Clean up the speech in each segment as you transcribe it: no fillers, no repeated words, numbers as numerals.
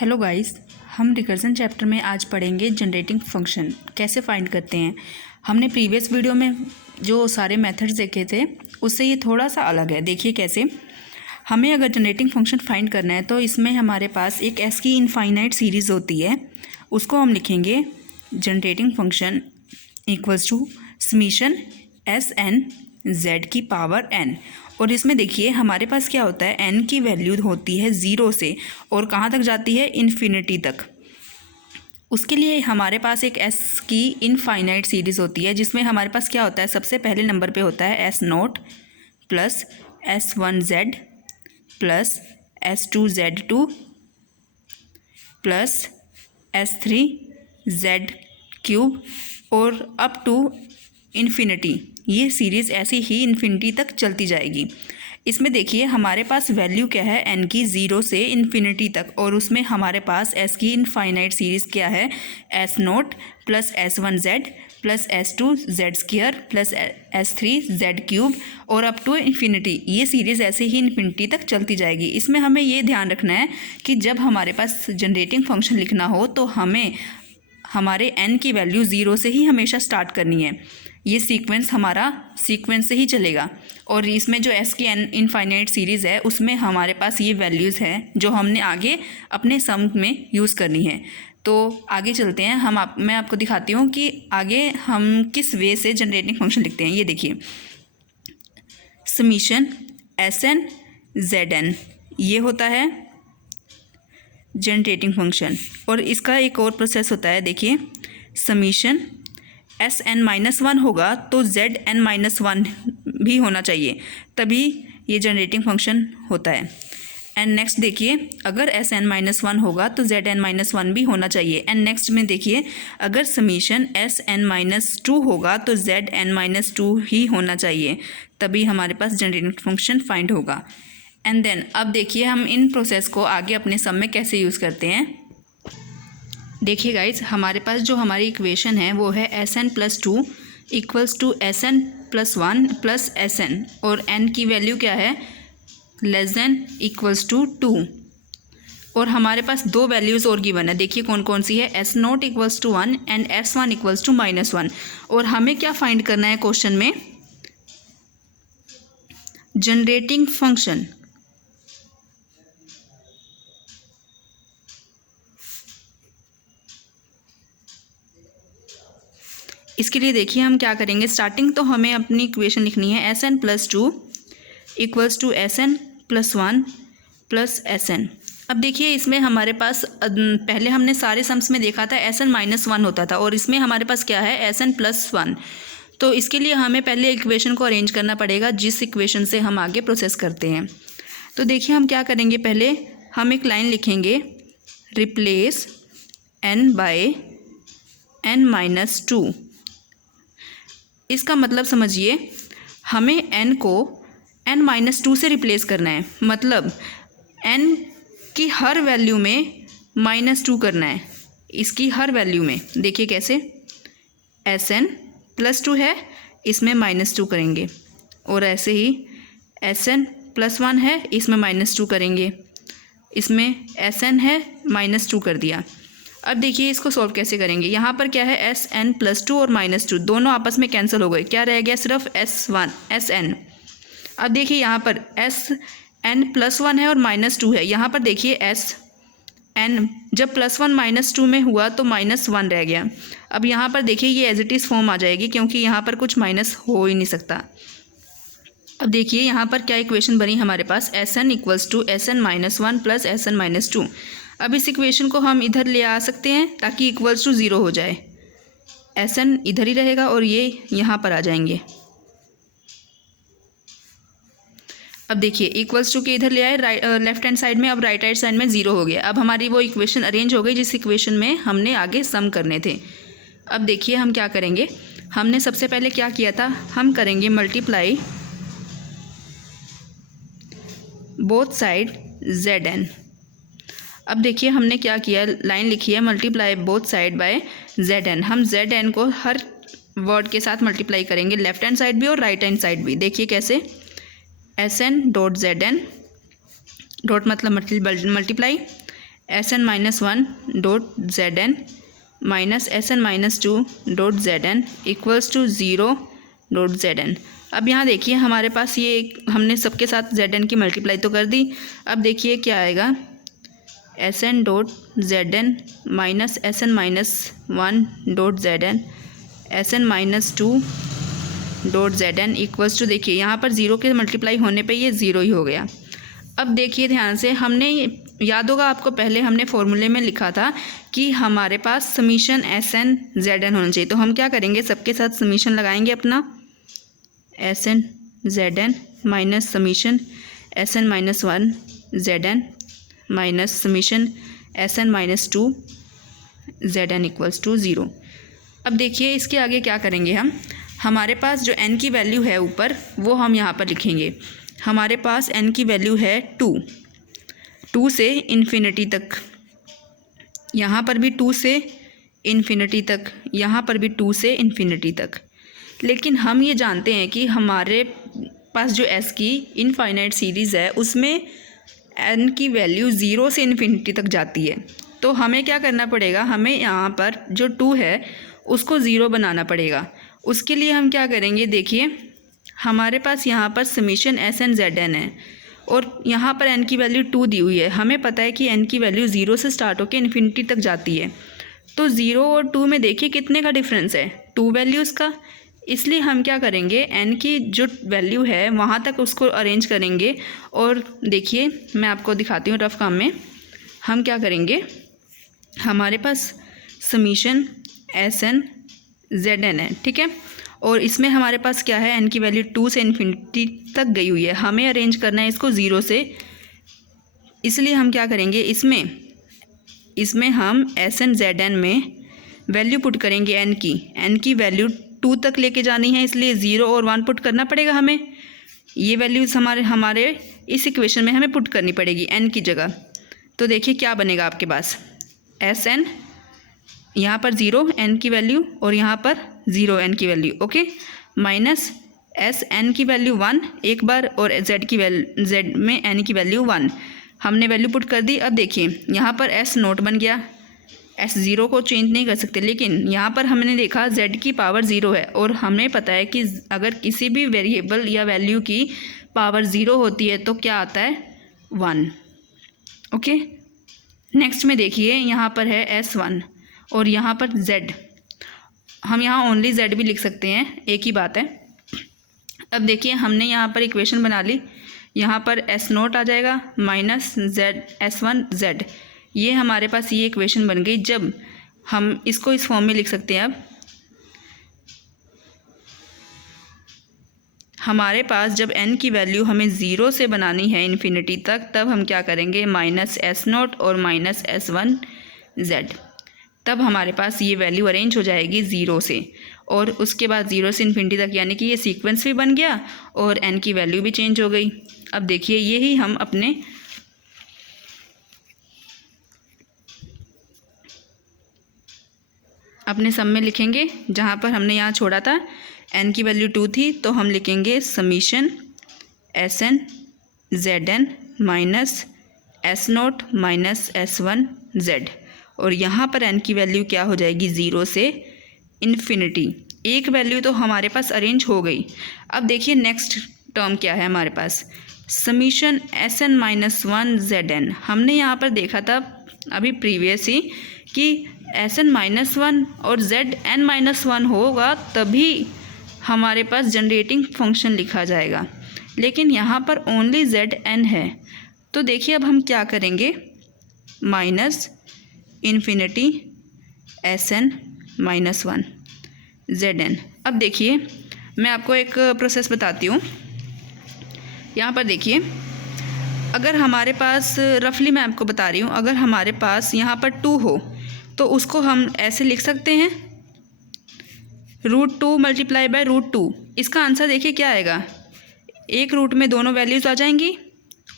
Hello guys, हम recursion chapter में आज पढ़ेंगे जनरेटिंग फंक्शन कैसे फाइंड करते हैं। हमने प्रीवियस वीडियो में जो सारे मेथड्स देखे थे उससे ये थोड़ा सा अलग है। देखिए कैसे। हमें अगर जनरेटिंग फंक्शन फाइंड करना है तो इसमें हमारे पास एक एस की इनफाइनाइट सीरीज़ होती है, उसको हम लिखेंगे generating function equals to summation S N Z की पावर एन। और इसमें देखिए हमारे पास क्या होता है, एन की वैल्यू होती है 0 से और कहाँ तक जाती है, इन्फिनिटी तक। उसके लिए हमारे पास एक एस की इनफाइनाइट सीरीज़ होती है जिसमें हमारे पास क्या होता है, सबसे पहले नंबर पे होता है S naught plus S one Z plus S two Z two plus S three Z cube और अप टू इन्फिनिटी। ये सीरीज़ ऐसे ही इन्फिनिटी तक चलती जाएगी। इसमें देखिए हमारे पास वैल्यू क्या है, एन की 0 से इन्फिनिटी तक, और उसमें हमारे पास एस की इनफाइनाइट सीरीज़ क्या है, S naught plus S one Z plus S two Z square plus S three Z cube और अप टू इन्फिनिटी। ये सीरीज़ ऐसे ही इन्फिनिटी तक चलती जाएगी। इसमें हमें ये ध्यान रखना है कि जब हमारे पास जनरेटिंग फंक्शन लिखना हो तो हमें हमारे n की वैल्यू 0 से ही हमेशा स्टार्ट करनी है। ये सीक्वेंस हमारा सीक्वेंस से ही चलेगा। और इसमें जो s की n इनफाइनाइट सीरीज़ है उसमें हमारे पास ये वैल्यूज़ हैं जो हमने आगे अपने सम में यूज़ करनी है। तो आगे चलते हैं। मैं आपको दिखाती हूँ कि आगे हम किस वे से जनरेटिंग फंक्शन लिखते हैं। ये देखिए summation S N Z N, ये होता है जनरेटिंग फंक्शन। और इसका एक और प्रोसेस होता है, देखिए summation S N minus one होगा तो जेड एन माइनस वन भी होना चाहिए, तभी ये जनरेटिंग फंक्शन होता है। एंड नेक्स्ट देखिए, अगर एस एन माइनस वन होगा तो जेड एन माइनस वन भी होना चाहिए। एंड नेक्स्ट में देखिए, अगर summation S N minus two होगा तो जेड एन माइनस टू ही होना चाहिए, तभी हमारे पास जनरेटिंग फंक्शन फाइंड होगा। एंड देन अब देखिए हम इन प्रोसेस को आगे अपने सम में कैसे यूज़ करते हैं। देखिए गाइज, हमारे पास जो हमारी इक्वेशन है वो है S N plus two equals to S N plus one plus S N, और एन की वैल्यू क्या है, less than equals to two. और हमारे पास दो वैल्यूज़ और गिवन है, देखिए कौन कौन सी है, S naught equals to one and S one equals to minus one. और हमें क्या फाइंड करना है क्वेश्चन में, जनरेटिंग फंक्शन। इसके लिए देखिए हम क्या करेंगे, स्टार्टिंग तो हमें अपनी इक्वेशन लिखनी है S N plus two equals to S N plus one plus S N. अब देखिए इसमें हमारे पास पहले हमने सारे सम्स में देखा था एस एन माइनस वन होता था, और इसमें हमारे पास क्या है, एस एन प्लस वन। तो इसके लिए हमें पहले इक्वेशन को अरेंज करना पड़ेगा जिस इक्वेशन से हम आगे प्रोसेस करते हैं। तो देखिए हम क्या करेंगे, पहले हम एक लाइन लिखेंगे, replace N by N minus two. इसका मतलब समझिए, हमें n को n माइनस टू से रिप्लेस करना है, मतलब n की हर वैल्यू में माइनस टू करना है, इसकी हर वैल्यू में। देखिए कैसे, एस एन प्लस टू है, इसमें माइनस टू करेंगे, और ऐसे ही एस एन प्लस वन है, इसमें माइनस टू करेंगे, इसमें एस एन है, माइनस टू कर दिया। अब देखिए इसको सॉल्व कैसे करेंगे, यहाँ पर क्या है, एस एन प्लस टू और माइनस टू दोनों आपस में कैंसिल हो गए, क्या रह गया, सिर्फ एस वन एस एन। अब देखिए यहाँ पर एस एन प्लस वन है और माइनस टू है, यहाँ पर देखिए एस एन जब प्लस वन माइनस टू में हुआ तो माइनस वन रह गया। अब यहाँ पर देखिए ये एज इट इज़ फॉर्म आ जाएगी क्योंकि यहाँ पर कुछ माइनस हो ही नहीं सकता। अब देखिए यहाँ पर क्या इक्वेशन बनी हमारे पास, s n equals to S N minus one plus S N minus two. अब इस इक्वेशन को हम इधर ले आ सकते हैं ताकि इक्वल्स टू ज़ीरो हो जाए, एस एन इधर ही रहेगा और ये यहाँ पर आ जाएंगे। अब देखिए इक्वल्स टू के इधर ले आए लेफ्ट हैंड साइड में, अब राइट हैंड साइड में ज़ीरो हो गया। अब हमारी वो इक्वेशन अरेंज हो गई जिस इक्वेशन में हमने आगे सम करने थे। अब देखिए हम क्या करेंगे, हमने सबसे पहले क्या किया था, हम करेंगे multiply both side Z N. अब देखिए हमने क्या किया, लाइन लिखी है multiply both side by Z N. हम जेड एन को हर वर्ड के साथ मल्टीप्लाई करेंगे, लेफ्ट हैंड साइड भी और राइट हैंड साइड भी। देखिए कैसे, s n dot z n, dot मतलब multiply, Sn minus 1 dot Zn minus Sn minus 2 dot Zn equals to 0 dot Zn। अब यहाँ देखिए हमारे पास ये हमने सबके साथ Zn की मल्टीप्लाई तो कर दी। अब देखिए क्या आएगा, Sn dot Zn minus Sn minus 1 dot Zn Sn minus 2 dot Zn equals to, देखिए यहाँ पर 0 के मल्टीप्लाई होने पे ये 0 ही हो गया। अब देखिए ध्यान से, हमने याद होगा आपको पहले हमने फॉर्मूले में लिखा था कि हमारे पास समीशन Sn Zn होना चाहिए। तो हम क्या करेंगे, सबके साथ समीशन लगाएंगे अपना Sn Zn minus summation Sn minus 1 Zn minus summation Sn minus 2 Zn equals to 0। अब देखिए इसके आगे क्या करेंगे हम, हमारे पास जो n की वैल्यू है ऊपर वो हम यहाँ पर लिखेंगे। हमारे पास n की वैल्यू है 2 से इन्फिनिटी तक, यहाँ पर भी 2 से इन्फिनिटी तक, यहाँ पर भी 2 से इन्फिनिटी तक। लेकिन हम ये जानते हैं कि हमारे पास जो s की इनफाइनाइट सीरीज़ है उसमें n की वैल्यू 0 से इन्फिनिटी तक जाती है। तो हमें क्या करना पड़ेगा, हमें यहाँ पर जो 2 है उसको 0 बनाना पड़ेगा। उसके लिए हम क्या करेंगे, देखिए हमारे पास यहाँ पर समीशन Sn Zn है और यहाँ पर n की वैल्यू 2 दी हुई है। हमें पता है कि n की वैल्यू 0 से स्टार्ट होकर इन्फिनिटी तक जाती है। तो 0 और 2 में देखिए कितने का डिफरेंस है, 2 वैल्यूज़ का। इसलिए हम क्या करेंगे, n की जो वैल्यू है वहाँ तक उसको अरेंज करेंगे। और देखिए मैं आपको दिखाती हूँ रफ काम में। हम क्या करेंगे, हमारे पास समीशन Sn Zn है, ठीक है, और इसमें हमारे पास क्या है, n की वैल्यू 2 से इन्फिनिटी तक गई हुई है। हमें अरेंज करना है इसको 0 से। इसलिए हम क्या करेंगे, इसमें हम Sn Zn में वैल्यू पुट करेंगे n की वैल्यू 2 तक लेके जानी है, इसलिए 0 और 1 पुट करना पड़ेगा हमें। ये वैल्यूज़ हमारे इस इक्वेशन में हमें पुट करनी पड़ेगी n की जगह। तो देखिए क्या बनेगा आपके पास, Sn यहाँ पर 0 n की वैल्यू और यहाँ पर 0 n की वैल्यू, ओके, माइनस Sn की वैल्यू 1 एक बार और z में n की वैल्यू 1 हमने वैल्यू पुट कर दी। अब देखिए यहाँ पर s नोट बन गया, s0 को चेंज नहीं कर सकते, लेकिन यहाँ पर हमने देखा z की पावर 0 है और हमें पता है कि अगर किसी भी वेरिएबल या वैल्यू की पावर 0 होती है तो क्या आता है, 1, ओके। नेक्स्ट में देखिए यहाँ पर है s1 और यहाँ पर z, हम यहाँ ओनली z भी लिख सकते हैं, एक ही बात है। अब देखिए हमने यहाँ पर इक्वेशन बना ली, यहाँ पर s0 आ जाएगा माइनस s1 z, ये हमारे पास ये इक्वेशन बन गई। जब हम इसको इस फॉर्म में लिख सकते हैं, अब हमारे पास जब n की वैल्यू हमें 0 से बनानी है इन्फिनिटी तक, तब हम क्या करेंगे, माइनस s0 और माइनस s1 z, तब हमारे पास ये वैल्यू अरेंज हो जाएगी 0 से, और उसके बाद 0 से इन्फिनिटी तक, यानी कि ये सीक्वेंस भी बन गया और n की वैल्यू भी चेंज हो गई। अब देखिए यही हम अपने सम में लिखेंगे, जहाँ पर हमने यहाँ छोड़ा था n की वैल्यू 2 थी, तो हम लिखेंगे summation Sn Zn minus s0 minus s1 z, और यहाँ पर n की वैल्यू क्या हो जाएगी, 0 से इन्फिनिटी। एक वैल्यू तो हमारे पास अरेंज हो गई। अब देखिए नेक्स्ट टर्म क्या है हमारे पास, समीशन Sn माइनस 1 Zn। हमने यहाँ पर देखा था अभी प्रीवियस ही कि Sn माइनस 1 और Zn माइनस 1 होगा तभी हमारे पास जनरेटिंग फंक्शन लिखा जाएगा, लेकिन यहाँ पर ओनली Zn है। तो देखिए अब हम क्या करेंगे, minus infinity Sn minus 1 Zn। अब देखिए मैं आपको एक प्रोसेस बताती हूँ। यहाँ पर देखिए, अगर हमारे पास रफली मैं आपको बता रही हूँ, अगर हमारे पास यहाँ पर 2 हो तो उसको हम ऐसे लिख सकते हैं, √2 मल्टीप्लाई बाय √2। इसका आंसर देखिए क्या आएगा, एक रूट में दोनों वैल्यूज़ आ जाएंगी,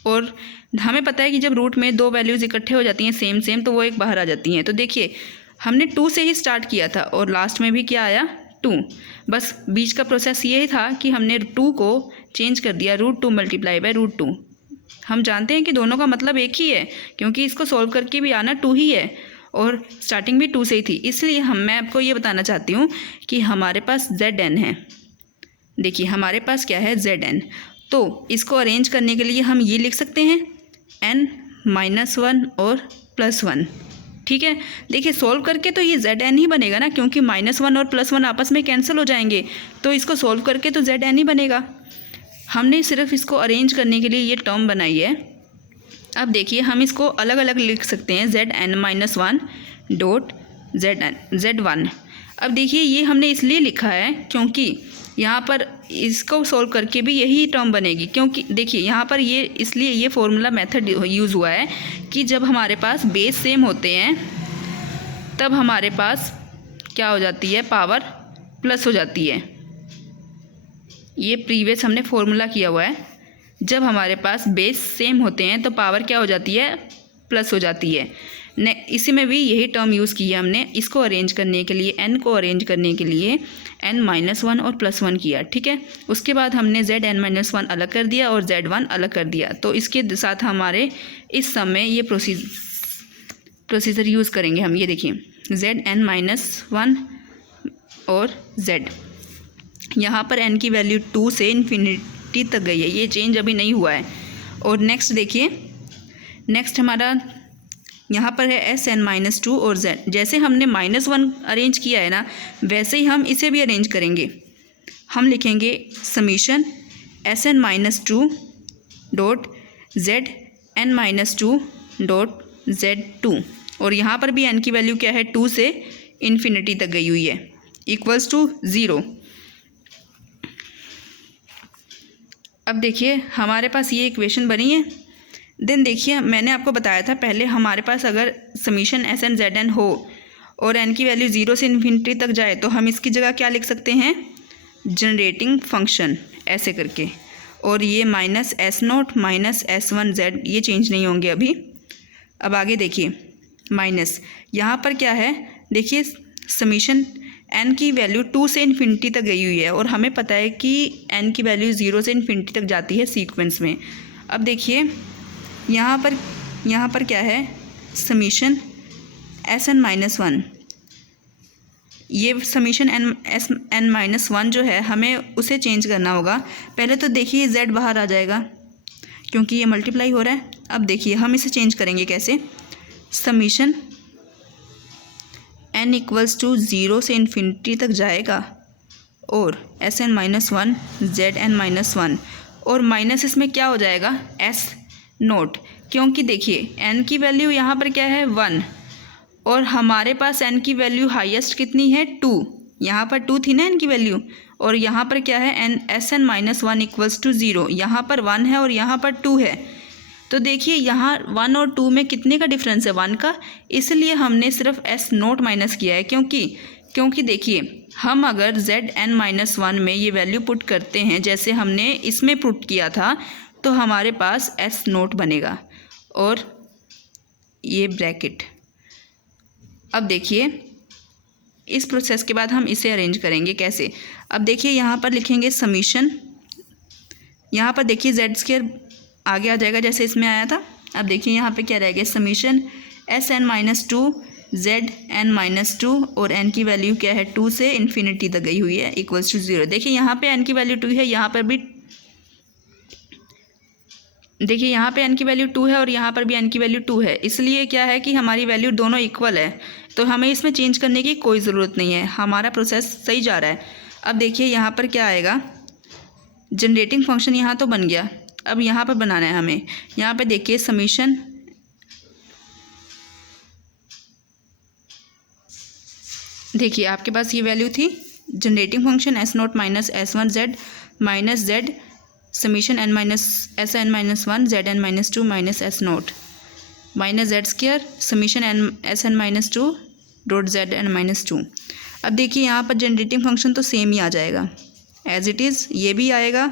और हमें पता है कि जब रूट में दो वैल्यूज़ इकट्ठे हो जाती हैं सेम तो वो एक बाहर आ जाती हैं। तो देखिए हमने 2 से ही स्टार्ट किया था और लास्ट में भी क्या आया, 2। बस बीच का प्रोसेस ये था कि हमने 2 को चेंज कर दिया, √2 मल्टीप्लाई बाय √2। हम जानते हैं कि दोनों का मतलब एक ही है, क्योंकि इसको सॉल्व करके भी आना 2 ही है और स्टार्टिंग भी 2 से ही थी। इसलिए मैं आपको ये बताना चाहती हूँ कि हमारे पास ZN है। देखिए हमारे पास क्या है, ZN। तो इसको अरेंज करने के लिए हम ये लिख सकते हैं N-1 और +1। ठीक है, देखिए सॉल्व करके तो ये ZN ही बनेगा ना, क्योंकि -1 और +1 आपस में कैंसिल हो जाएंगे, तो इसको सॉल्व करके तो ZN ही बनेगा। हमने सिर्फ इसको अरेंज करने के लिए ये टर्म बनाई है। अब देखिए हम इसको अलग अलग लिख सकते हैं, ZN-1 डॉट Z1। अब देखिए ये हमने इसलिए लिखा है क्योंकि यहाँ पर इसको सॉल्व करके भी यही टर्म बनेगी, क्योंकि देखिए यहाँ पर ये इसलिए ये फॉर्मूला मेथड यूज़ हुआ है कि जब हमारे पास बेस सेम होते हैं तब हमारे पास क्या हो जाती है, पावर प्लस हो जाती है। ये प्रीवियस हमने फॉर्मूला किया हुआ है, जब हमारे पास बेस सेम होते हैं तो पावर क्या हो जाती है, प्लस हो जाती है। इसी में भी यही टर्म यूज़ की है हमने, इसको अरेंज करने के लिए, n को अरेंज करने के लिए N-1 और +1 किया। ठीक है, उसके बाद हमने ZN-1 अलग कर दिया और Z1 अलग कर दिया। तो इसके साथ हमारे इस सम में ये प्रोसीजर यूज़ करेंगे हम। ये देखिए ZN-1 और Z, यहाँ पर n की वैल्यू 2 से इन्फिनिटी तक गई है, ये चेंज अभी नहीं हुआ है। और नेक्स्ट देखिए, नेक्स्ट हमारा यहाँ पर है Sn-2 और Z। जैसे हमने -1 अरेंज किया है ना, वैसे ही हम इसे भी अरेंज करेंगे। हम लिखेंगे summation Sn-2 dot Zn-2 dot Z2, और यहाँ पर भी n की वैल्यू क्या है, 2 से इन्फिनिटी तक गई हुई है, इक्वल्स टू 0। अब देखिए हमारे पास ये इक्वेशन बनी है। देन देखिए मैंने आपको बताया था पहले, हमारे पास अगर समीशन Sn-Zn हो और n की वैल्यू 0 से इन्फिनिटी तक जाए तो हम इसकी जगह क्या लिख सकते हैं, जनरेटिंग फंक्शन ऐसे करके, और ये -S0 -S1Z ये चेंज नहीं होंगे अभी। अब आगे देखिए माइनस, यहाँ पर क्या है, देखिए समीशन n की वैल्यू 2 से इन्फिनिटी तक गई हुई है और हमें पता है कि n की वैल्यू 0 से इन्फिनिटी तक जाती है सीक्वेंस में। अब देखिए यहाँ पर क्या है, समीशन Sn-1, ये समीशन N-1 जो है हमें उसे चेंज करना होगा। पहले तो देखिए Z बाहर आ जाएगा क्योंकि ये मल्टीप्लाई हो रहा है। अब देखिए हम इसे चेंज करेंगे कैसे, समीशन n इक्वल्स टू 0 से इन्फिनिटी तक जाएगा और Sn-1 Zn-1, और माइनस इसमें क्या हो जाएगा, S0, क्योंकि देखिए n की वैल्यू यहाँ पर क्या है 1 और हमारे पास n की वैल्यू हाईएस्ट कितनी है 2, यहाँ पर 2 थी ना n की वैल्यू, और यहाँ पर क्या है Sn-1 इक्वल्स टू 0, यहाँ पर 1 है और यहाँ पर 2 है। तो देखिए यहाँ 1 और 2 में कितने का डिफरेंस है, 1 का, इसलिए हमने सिर्फ S0 माइनस किया है। क्योंकि देखिए हम अगर Zn-1 में ये वैल्यू पुट करते हैं जैसे हमने इसमें पुट किया था तो हमारे पास S0 बनेगा और ये ब्रैकेट। अब देखिए इस प्रोसेस के बाद हम इसे अरेंज करेंगे कैसे। अब देखिए यहाँ पर लिखेंगे समीशन, यहाँ पर देखिए Z² आगे आ जाएगा जैसे इसमें आया था। अब देखिए यहाँ पे क्या रहेगा, समीशन Sn-2 Zn-2 और n की वैल्यू क्या है 2 से इन्फिनिटी तक गई हुई है इक्वल्स टू 0। देखिए यहाँ पे n की वैल्यू 2 है, यहाँ पर भी देखिए यहाँ पे n की वैल्यू 2 है और यहाँ पर भी n की वैल्यू 2 है, इसलिए क्या है कि हमारी वैल्यू दोनों इक्वल है, तो हमें इसमें चेंज करने की कोई ज़रूरत नहीं है, हमारा प्रोसेस सही जा रहा है। अब देखिए यहाँ पर क्या आएगा, जनरेटिंग फंक्शन यहाँ तो बन गया, अब यहाँ पर बनाना है हमें। यहाँ पे देखिए समीशन देखिए आपके पास ये वैल्यू थी, generating function S0 minus S1Z minus Z summation Sn-1 Zn-2 minus S0 minus Z² summation Sn-2 dot Zn-2। अब देखिए यहाँ पर जनरेटिंग फंक्शन तो सेम ही आ जाएगा एज इट इज़, ये भी आएगा।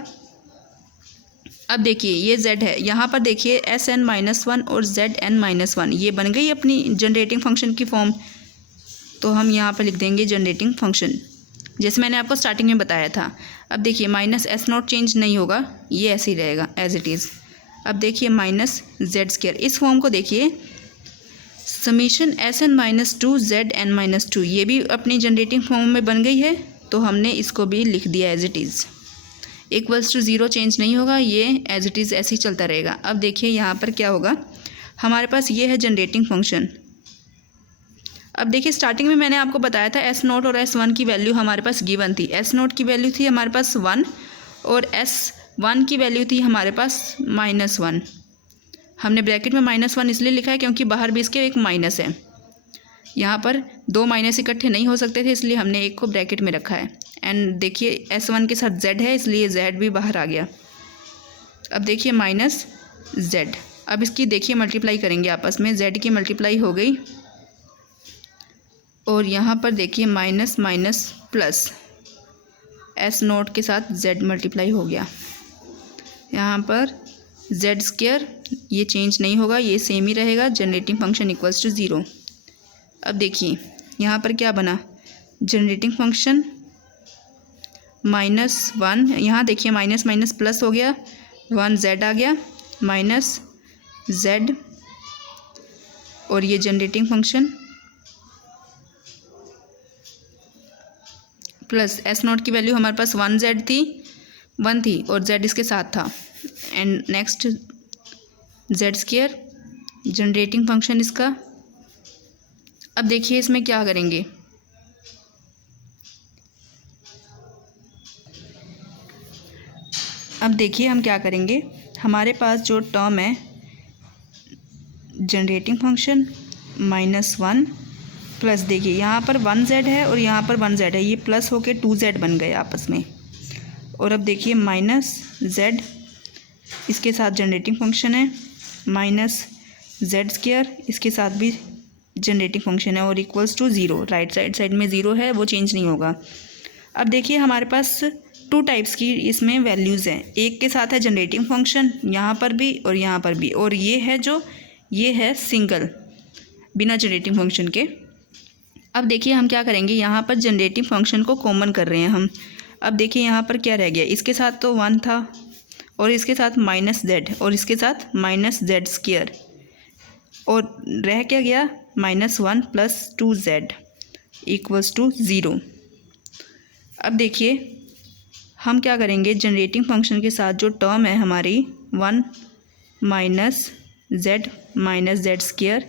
अब देखिए ये Z है, यहाँ पर देखिए Sn-1 और Zn-1 ये बन गई अपनी जनरेटिंग फंक्शन की फॉर्म, तो हम यहाँ पर लिख देंगे जनरेटिंग फंक्शन जैसे मैंने आपको स्टार्टिंग में बताया था। अब देखिए माइनस S0 चेंज नहीं होगा, ये ऐसे ही रहेगा एज इट इज़। अब देखिए माइनस जेड स्क्वायर, इस फॉर्म को देखिए समीशन Sn-2 ये भी अपनी जनरेटिंग फॉर्म में बन गई है, तो हमने इसको भी लिख दिया as it is. Equals to 0 change नहीं होगा, ये एज इट इज़ ऐसे ही चलता रहेगा। अब देखिए यहाँ पर क्या होगा, हमारे पास ये है जनरेटिंग फंक्शन। अब देखिए स्टार्टिंग में मैंने आपको बताया था S0 और S1 की वैल्यू हमारे पास गिवन थी। S0 की वैल्यू थी हमारे पास 1 और S1 की वैल्यू थी हमारे पास -1। हमने ब्रैकेट में -1 इसलिए लिखा है क्योंकि बाहर भी इसके एक माइनस है। यहाँ पर दो माइनस इकट्ठे नहीं हो सकते थे, इसलिए हमने एक को ब्रैकेट में रखा है। एंड देखिए S1 के साथ Z है, इसलिए Z भी बाहर आ गया। अब देखिए -Z, अब इसकी देखिए मल्टीप्लाई करेंगे आपस में, Z की मल्टीप्लाई हो गई और यहाँ पर देखिए माइनस माइनस प्लस S0 के साथ Z मल्टीप्लाई हो गया। यहाँ पर जेड स्क्वायर ये चेंज नहीं होगा, ये सेम ही रहेगा। Generating function equals to 0। अब देखिए यहाँ पर क्या बना, जनरेटिंग फंक्शन -1, यहाँ देखिए माइनस माइनस प्लस हो गया, 1Z आ गया, -Z और ये जनरेटिंग फंक्शन प्लस S0 की वैल्यू हमारे पास 1 थी और Z इसके साथ था। And next Z square generating function इसका। अब देखिए इसमें क्या करेंगे, अब देखिए हम क्या करेंगे, हमारे पास जो टर्म है जनरेटिंग फंक्शन -1 प्लस, देखिए यहाँ पर 1Z है और यहाँ पर 1Z है, ये प्लस होके 2Z बन गए आपस में। और अब देखिए -Z इसके साथ जनरेटिंग फंक्शन है, -Z स्क्वायर इसके साथ भी जनरेटिंग फंक्शन है और इक्वल्स टू 0। राइट साइड में 0 है, वो चेंज नहीं होगा। अब देखिए हमारे पास 2 टाइप्स की इसमें वैल्यूज़ हैं। एक के साथ है जनरेटिंग फंक्शन यहाँ पर भी और यहाँ पर भी, और ये है सिंगल बिना जनरेटिंग फंक्शन के। अब देखिए हम क्या करेंगे, यहाँ पर जनरेटिंग फंक्शन को कॉमन कर रहे हैं हम। अब देखिए यहाँ पर क्या रह गया, इसके साथ तो 1 था और इसके साथ -Z और इसके साथ -Z स्क्वायर, और रह क्या गया -1 + 2Z इक्वल्स टू 0। अब देखिए हम क्या करेंगे, जनरेटिंग फंक्शन के साथ जो टर्म है हमारी 1 -Z स्क्वायर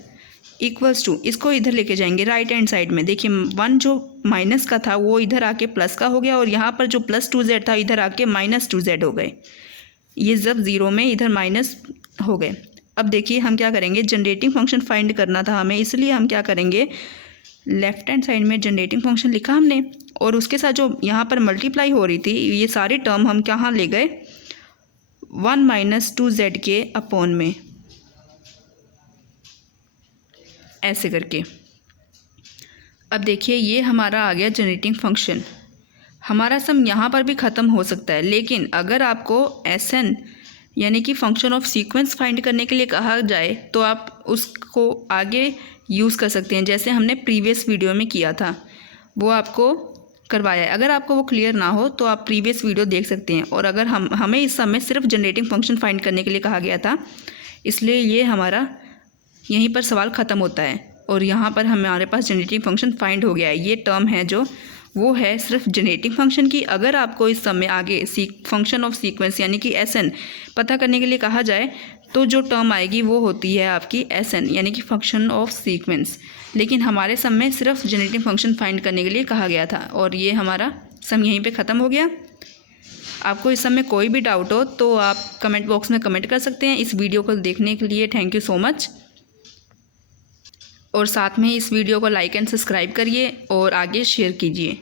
इक्वल्स टू, इसको इधर लेके जाएंगे राइट हैंड साइड में। देखिए 1 जो माइनस का था वो इधर आके प्लस का हो गया और यहाँ पर जो +2Z था इधर आके -2Z हो गए। ये जब 0 में इधर माइनस हो गए। अब देखिए हम क्या करेंगे, जनरेटिंग फंक्शन फाइंड करना था हमें, इसलिए हम क्या करेंगे, लेफ्ट हैंड साइड में जनरेटिंग फंक्शन लिखा हमने और उसके साथ जो यहाँ पर मल्टीप्लाई हो रही थी ये सारी टर्म हम कहाँ ले गए, 1 - 2Z के अपॉन में, ऐसे करके। अब देखिए ये हमारा आ गया जनरेटिंग फंक्शन। हमारा सम यहाँ पर भी ख़त्म हो सकता है, लेकिन अगर आपको SN यानी कि फंक्शन ऑफ सीक्वेंस फाइंड करने के लिए कहा जाए तो आप उसको आगे यूज़ कर सकते हैं, जैसे हमने प्रीवियस वीडियो में किया था, वो आपको करवाया है। अगर आपको वो क्लियर ना हो तो आप प्रीवियस वीडियो देख सकते हैं। और अगर हमें इस समय सिर्फ जनरेटिंग फंक्शन फाइंड करने के लिए कहा गया था, इसलिए ये हमारा यहीं पर सवाल ख़त्म होता है और यहाँ पर हमारे पास जनरेटिंग फंक्शन फाइंड हो गया है। ये टर्म है जो वो है सिर्फ जनरेटिंग फंक्शन की। अगर आपको इस समय आगे फंक्शन ऑफ सीक्वेंस यानी कि SN पता करने के लिए कहा जाए तो जो टर्म आएगी वो होती है आपकी SN यानी कि फंक्शन ऑफ सीक्वेंस। लेकिन हमारे सम में सिर्फ जनरेटिंग फंक्शन फाइंड करने के लिए कहा गया था और ये हमारा सम यहीं पे ख़त्म हो गया। आपको इस समय कोई भी डाउट हो तो आप कमेंट बॉक्स में कमेंट कर सकते हैं। इस वीडियो को देखने के लिए थैंक यू सो मच, और साथ में इस वीडियो को लाइक एंड सब्सक्राइब करिए और आगे शेयर कीजिए।